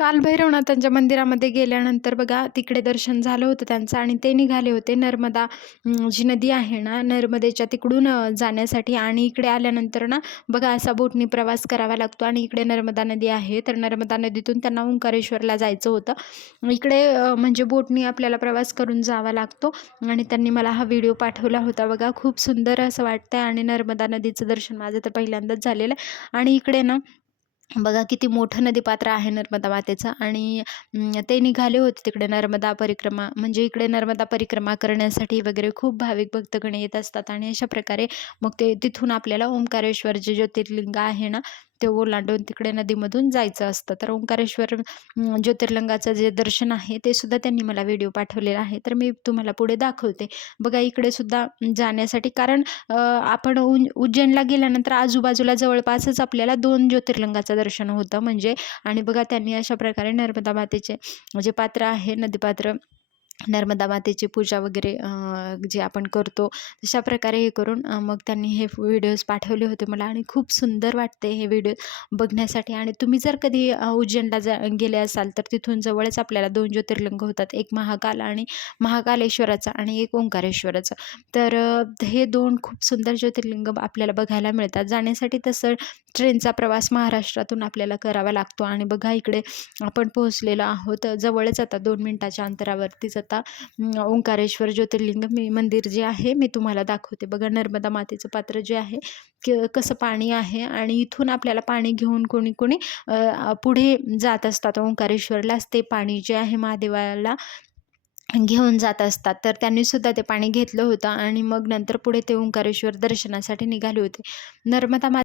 कालभैरवनाथांच्या मंदिरामध्ये गेल्यानंतर बघा तिकडे दर्शन झालं होतं त्यांचं आणि ते निघाले होते नर्मदा जी नदी आहे ना, नर्मदेच्या तिकडून जाण्यासाठी. आणि इकडे आल्यानंतर ना बघा असा बोटनी प्रवास करावा लागतो आणि इकडे नर्मदा नदी आहे. तर नर्मदा नदीतून त्यांना ओंकारेश्वरला जायचं होतं. इकडे म्हणजे बोटनी आपल्याला प्रवास करून जावा लागतो आणि त्यांनी मला हा व्हिडिओ पाठवला होता. बघा खूप सुंदर असं वाटतंय आणि नर्मदा नदीचं दर्शन माझं तर पहिल्यांदाच झालेलं आहे. आणि इकडे ना बघा किती मोठं नदीपात्र आहे नर्मदा मातेचं. आणि ते निघाले होते तिकडे नर्मदा परिक्रमा, म्हणजे इकडे नर्मदा परिक्रमा करण्यासाठी वगैरे खूप भाविक भक्तगण येत असतात. आणि अशा प्रकारे मग ते तिथून आपल्याला ओंकारेश्वर जे ज्योतिर्लिंग आहे ना, ते ओलांडून तिकडे नदीमधून जायचं असतं. तर ओंकारेश्वर ज्योतिर्लिंगाचं जे दर्शन आहे ते सुद्धा त्यांनी मला व्हिडिओ पाठवलेला आहे. तर मी तुम्हाला पुढे दाखवते. बघा इकडे सुद्धा जाण्यासाठी, कारण आपण उज्जैनला गेल्यानंतर आजूबाजूला जवळपासच आपल्याला 2 ज्योतिर्लिंगाचं दर्शन होतं म्हणजे. आणि बघा त्यांनी अशा प्रकारे नर्मदा मातेचे जे पात्र आहे, नदीपात्र, नर्मदा मातेची पूजा वगैरे जे आपण करतो तशा प्रकारे हे करून मग त्यांनी हे व्हिडिओज पाठवले होते मला. आणि खूप सुंदर वाटते हे व्हिडिओ बघण्यासाठी. आणि तुम्ही जर कधी उज्जैनला गेले असाल तर तिथून जवळच आपल्याला 2 ज्योतिर्लिंग होतात, एक महाकाल आणि महाकालेश्वराचं आणि एक ओंकारेश्वराचं. तर हे 2 खूप सुंदर ज्योतिर्लिंग आपल्याला बघायला मिळतात. जाण्यासाठी तसं ट्रेनचा प्रवास महाराष्ट्रातून आपल्याला करावा लागतो. आणि बघा इकडे आपण पोहोचलेलो आहोत जवळच, आता 2 मिनिटाच्या अंतरावरतीच. आता ओंकारेश्वर ज्योतिर्लिंग मंदिर जे आहे मी तुम्हाला दाखवते. बघा नर्मदा मातेचं पात्र जे आहे कसं पाणी आहे आणि इथून आपल्याला पाणी घेऊन कोणी कोणी पुढे जात असतात ओंकारेश्वरलाच. ते पाणी जे आहे महादेवाला घेऊन जात असतात. तर त्यांनी सुद्धा ते पाणी घेतलं होतं आणि मग नंतर पुढे ते ओंकारेश्वर दर्शनासाठी निघाले होते. नर्मदा